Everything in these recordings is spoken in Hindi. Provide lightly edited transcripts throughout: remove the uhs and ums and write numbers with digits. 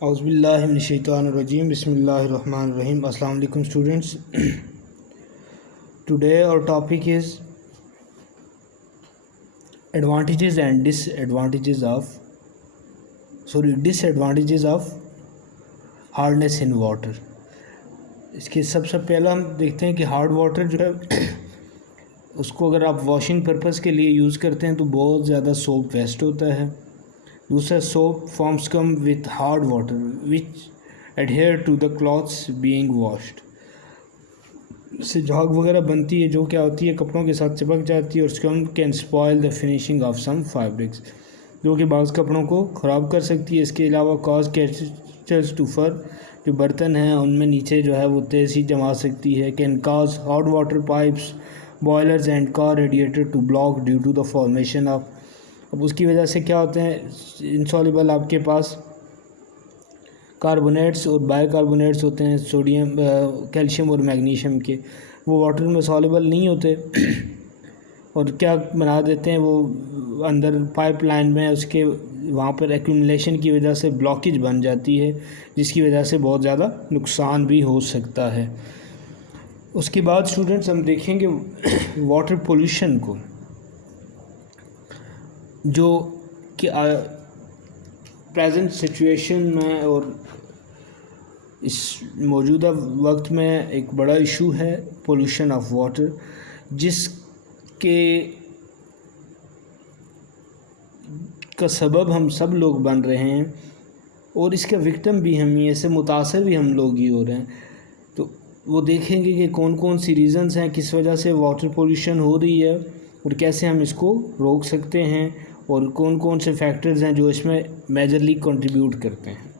Auzubillahiminash-shaytanir-rajim. Bismillahir-rahmanir-rahim. Assalamu alaikum students. Today our topic is disadvantages of hardness in water. इसके सबसे पहला हम देखते हैं कि हार्ड वाटर जो है उसको अगर आप वॉशिंग पर्पज़ के लिए यूज़ करते हैं तो बहुत ज़्यादा सोप वेस्ट होता है। दूसरा, soap forms scum with hard water which adhere to the clothes being washed. इससे झाग वगैरह बनती है जो क्या होती है कपड़ों के साथ चिपक जाती है और scum can spoil the finishing of some fabrics, जो कि बाज़ कपड़ों को ख़राब कर सकती है। इसके अलावा कॉज कैचर्स टू फर, जो बर्तन हैं उनमें नीचे जो है वो तेज़ी जमा सकती है। Can cause hot water pipes, boilers and car radiator to block due to the formation of. अब उसकी वजह से क्या होते हैं, इंसॉल्युबल आपके पास कार्बोनेट्स और बाइकार्बोनेट्स होते हैं, सोडियम कैल्शियम और मैग्नीशियम के, वो वाटर में सॉल्युबल नहीं होते और क्या बना देते हैं वो अंदर पाइपलाइन में, उसके वहाँ पर एक्यूमुलेशन की वजह से ब्लॉकेज बन जाती है, जिसकी वजह से बहुत ज़्यादा नुकसान भी हो सकता है। उसके बाद स्टूडेंट्स हम देखेंगे वाटर पोल्यूशन को, जो कि प्रेजेंट सिचुएशन में और इस मौजूदा वक्त में एक बड़ा इशू है पोल्यूशन ऑफ वाटर, जिसके का सबब हम सब लोग बन रहे हैं और इसका विक्टिम भी हम ही, ऐसे मुतासर भी हम लोग ही हो रहे हैं। तो वो देखेंगे कि कौन कौन सी रीज़न्स हैं किस वजह से वाटर पोल्यूशन हो रही है और कैसे हम इसको रोक सकते हैं और कौन कौन से फैक्टर्स हैं जो इसमें मेजरली कंट्रीब्यूट करते हैं।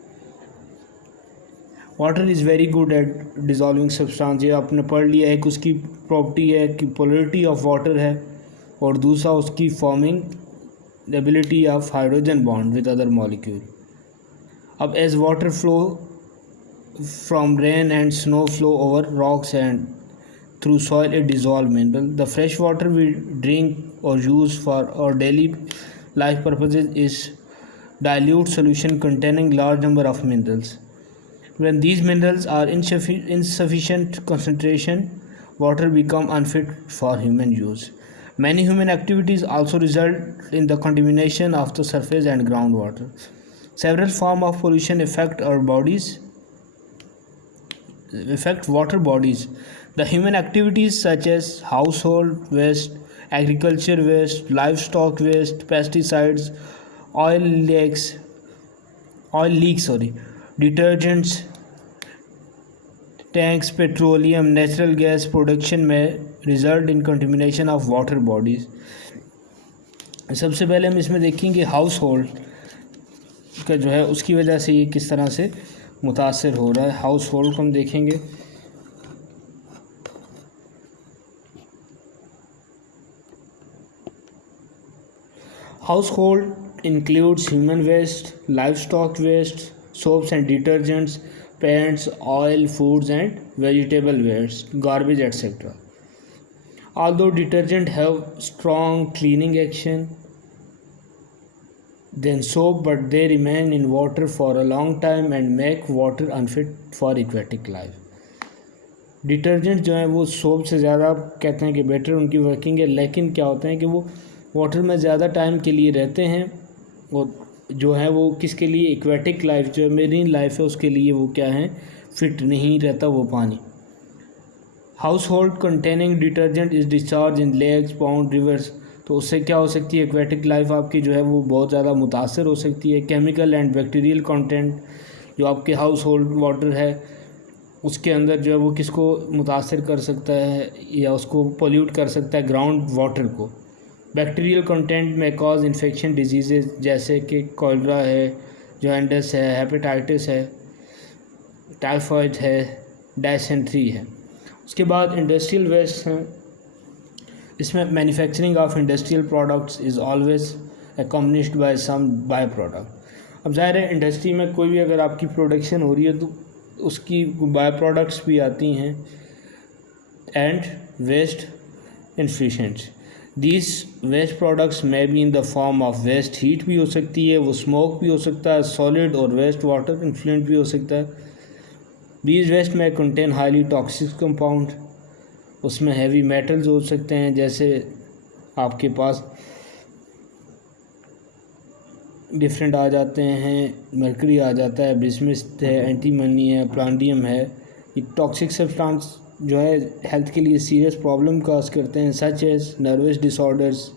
Water is very good at dissolving substance, ये आपने पढ़ लिया है कि उसकी प्रॉपर्टी है कि पोलरिटी ऑफ वाटर है, और दूसरा उसकी forming ability of hydrogen bond with other molecule. अब as water flow from rain and snow flow over rocks and through soil it dissolve mineral. The fresh water we drink or use for our daily life purposes is dilute solution containing large number of minerals. When these minerals are insufficient concentration, water become unfit for human use. Many human activities also result in the contamination of the surface and groundwater. Several forms of pollution affect water bodies. The human activities such as household waste, agriculture waste, livestock waste, pesticides, oil leaks, detergents, tanks, petroleum, natural gas production may result in contamination of water bodies. सबसे पहले हम इसमें देखेंगे हाउस होल्ड का जो है उसकी वजह से ये किस तरह से मुतासर हो रहा है। हाउस होल्ड को हम देखेंगे। Household includes human waste, livestock waste, soaps and detergents, paints, oil, foods and vegetable waste, garbage, etc. Although detergent have strong cleaning action than soap, but they remain in water for a long time and make water unfit for aquatic life. Detergent जो है वो सोप से ज़्यादा कहते हैं कि बेटर उनकी वर्किंग है, लेकिन क्या होता है कि वो वाटर में ज़्यादा टाइम के लिए रहते हैं और जो है वो किसके लिए, एक्वेटिक लाइफ जो है मेरीन लाइफ है उसके लिए वो क्या है, फिट नहीं रहता वो पानी। Household containing detergent is discharge in lakes, ponds, rivers, तो उससे क्या हो सकती है, एक्वेटिक लाइफ आपकी जो है वो बहुत ज़्यादा मुतासर हो सकती है। केमिकल एंड बैक्टीरियल कंटेंट जो आपके हाउस होल्ड वाटर है उसके अंदर जो है वो किसको मुतासर कर सकता है या उसको पोल्यूट कर सकता है, ग्राउंड वाटर को। बैक्टीरियल कंटेंट में कॉज इन्फेक्शन डिजीज़ जैसे कि कॉलरा है, जॉन्डिस है, हेपेटाइटिस है, टाइफाइड है, डायसेंट्री है। उसके बाद इंडस्ट्रियल वेस्ट हैं, इसमें manufacturing of industrial products is always accompanied by some by product. अब ज़ाहिर है इंडस्ट्री में कोई भी अगर आपकी प्रोडक्शन हो रही है तो उसकी बाय प्रोडक्ट्स भी आती हैं and waste inefficient. This waste products में भी in the form of waste heat भी हो सकती है, वो स्मोक भी हो सकता है, सॉलिड और वेस्ट वाटर इन्फ्लुएंट भी हो सकता है। दीज वेस्ट में कंटेन हाईली टॉक्सिक कंपाउंड, उसमें हैवी मेटल्स हो सकते हैं, जैसे आपके पास डिफरेंट आ जाते हैं, मरकरी आ जाता है, बिस्मथ है, एंटीमनी है, प्लांडियम है। ये टॉक्सिक सब्सटेंस जो है हेल्थ के लिए सीरियस प्रॉब्लम काज करते हैं, such as nervous disorders,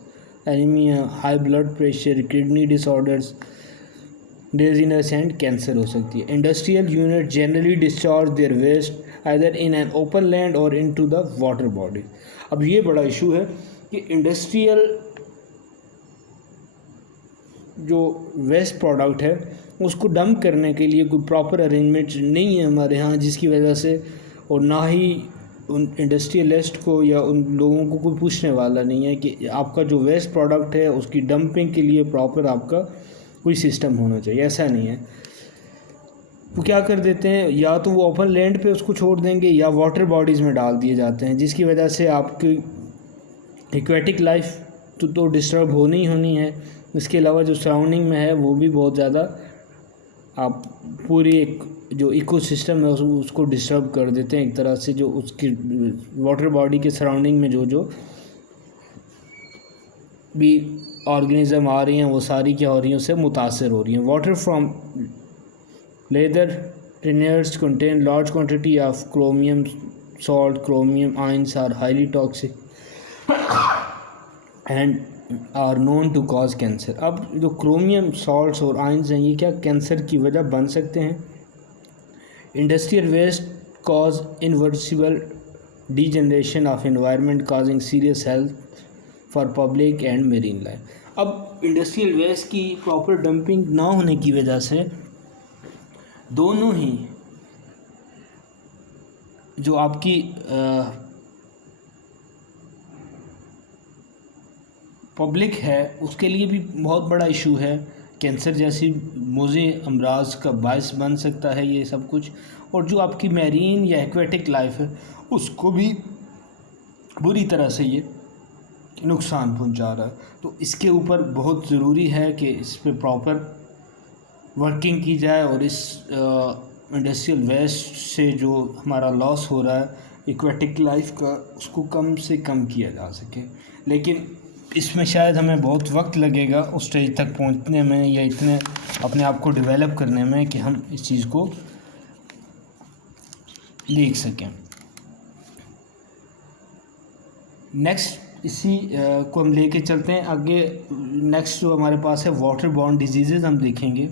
anaemia, high blood pressure, kidney disorders, dizziness and cancer हो सकती है। Industrial unit generally discharge their waste either in an open land और इनटू द वाटर बॉडी। अब ये बड़ा इशू है कि इंडस्ट्रियल जो वेस्ट प्रोडक्ट है उसको डंप करने के लिए कोई प्रॉपर अरेंजमेंट नहीं है हमारे यहाँ, जिसकी वजह से, और ना ही उन इंडस्ट्रियलिस्ट को या उन लोगों को कोई पूछने वाला नहीं है कि आपका जो वेस्ट प्रोडक्ट है उसकी डंपिंग के लिए प्रॉपर आपका कोई सिस्टम होना चाहिए। ऐसा नहीं है। वो क्या कर देते हैं, या तो वो ओपन लैंड पे उसको छोड़ देंगे या वाटर बॉडीज़ में डाल दिए जाते हैं, जिसकी वजह से आपकी एक्वेटिक लाइफ तो डिस्टर्ब होनी ही होनी है। इसके अलावा जो सराउंडिंग में है वो भी बहुत ज़्यादा आप पूरी एक जो इकोसिस्टम है उसको डिस्टर्ब कर देते हैं एक तरह से। जो उसकी वाटर बॉडी के सराउंडिंग में जो भी ऑर्गेनिज्म आ रही हैं वो सारी क्या हो रही हैं, उससे मुतासर हो रही हैं। Water from leather tanners contain large quantity of chromium salt, chromium ions are highly toxic and are known to cause cancer. अब जो क्रोमियम सॉल्ट्स और आयंस हैं ये क्या कैंसर की वजह बन सकते हैं। Industrial waste cause irreversible degeneration of environment causing serious health for public and marine life. अब इंडस्ट्रियल वेस्ट की प्रॉपर डंपिंग ना होने की वजह से दोनों ही जो आपकी पब्लिक है उसके लिए भी बहुत बड़ा इशू है। कैंसर जैसी मोज़े अमराज का बायस बन सकता है ये सब कुछ, और जो आपकी मैरीन या एक्वेटिक लाइफ है उसको भी बुरी तरह से ये नुकसान पहुंचा रहा है। तो इसके ऊपर बहुत ज़रूरी है कि इस पर प्रॉपर वर्किंग की जाए और इस इंडस्ट्रियल वेस्ट से जो हमारा लॉस हो रहा है एक्वेटिक लाइफ का उसको कम से कम किया जा सके। लेकिन इसमें शायद हमें बहुत वक्त लगेगा उस स्टेज तक पहुंचने में या इतने अपने आप को डेवलप करने में कि हम इस चीज़ को देख सकें। नेक्स्ट इसी को हम लेके चलते हैं आगे। नेक्स्ट जो हमारे पास है वाटर बॉर्न डिजीज़ेज़ हम देखेंगे।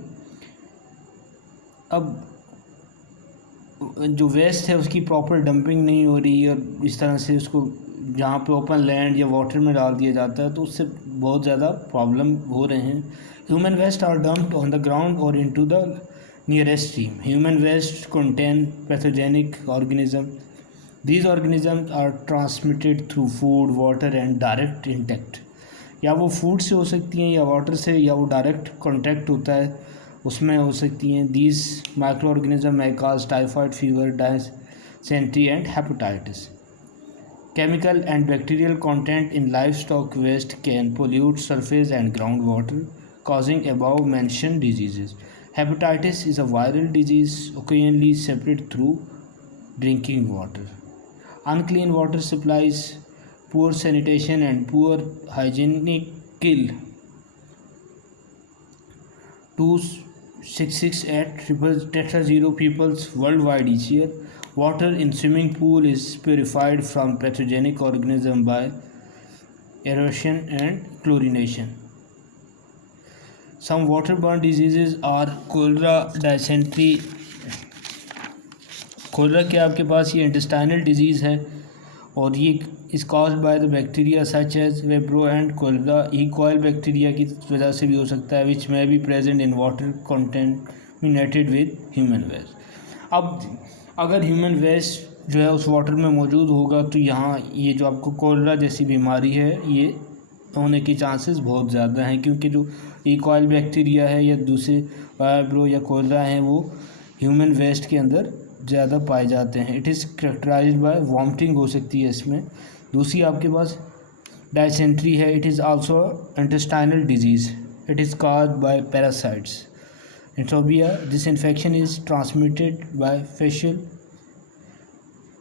अब जो वेस्ट है उसकी प्रॉपर डंपिंग नहीं हो रही और इस तरह से उसको जहाँ पे ओपन लैंड या वाटर में डाल दिया जाता है तो उससे बहुत ज़्यादा प्रॉब्लम हो रहे हैं। Human waste are dumped on the ground और into the nearest stream. Human waste contain pathogenic organism. These organisms are transmitted through food, water and direct intact. या वो फूड से हो सकती हैं या वाटर से, या वो डायरेक्ट कॉन्टैक्ट होता है उसमें हो सकती हैं। These micro organism may cause typhoid fever, dysentery and hepatitis. Chemical and bacterial content in livestock waste can pollute surface and groundwater, causing above-mentioned diseases. Hepatitis is a viral disease occasionally spread through drinking water. Unclean water supplies, poor sanitation, and poor hygiene kill 2,668,000 people worldwide each year. Water in swimming pool is purified from pathogenic organisms by aeration and chlorination. Some waterborne diseases are cholera, dysentery. cholera क्या आपके पास ये intestinal disease है और ये is caused by the bacteria such as Vibrio and cholera. E. coli bacteria की वजह से भी हो सकता है, which may be present in water contaminated with human waste. अब अगर ह्यूमन वेस्ट जो है उस वाटर में मौजूद होगा तो यहाँ ये जो आपको कोलरा जैसी बीमारी है ये होने की चांसेस बहुत ज़्यादा हैं, क्योंकि जो ई कॉल बैक्टीरिया है या दूसरे वाइब्रो या कोलरा हैं वो ह्यूमन वेस्ट के अंदर ज़्यादा पाए जाते हैं। It is characterised by vomiting हो सकती है इसमें। दूसरी आपके पास Dysentery है, it is also intestinal disease. It is caused by parasites. Enterobia, this infection is transmitted by facial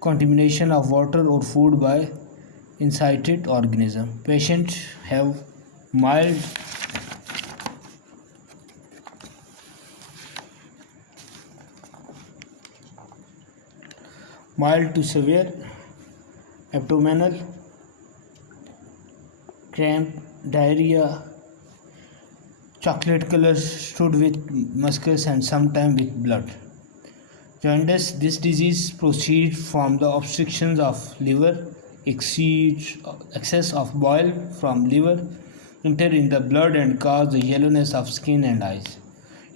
contamination of water or food by incited organism. Patients have mild to severe abdominal cramp, diarrhea, chocolate color stud with mucus and sometimes with blood. Jaundice, this disease proceeds from the obstructions of liver, excess of bile from liver enter in the blood and cause the yellowness of skin and eyes.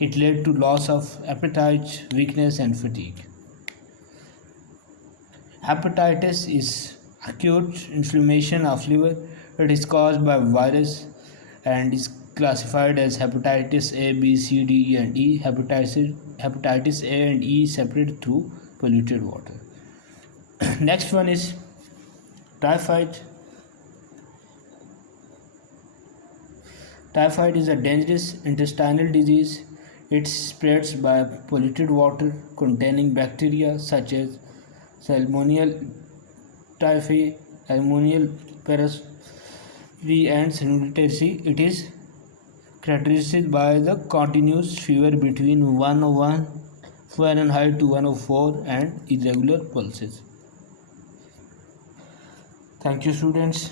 It led to loss of appetite, weakness and fatigue. Hepatitis is acute inflammation of liver. It is caused by virus and is classified as hepatitis A, B, C, D, E, and E. Hepatitis A and E separate through polluted water. Next one is typhoid. Typhoid is a dangerous intestinal disease. It spreads by polluted water containing bacteria such as Salmonella typhi, Salmonella parasitae, and Salmonella. It is characterized by the continuous fever between 101 Fahrenheit to 104 and irregular pulses. Thank you, students.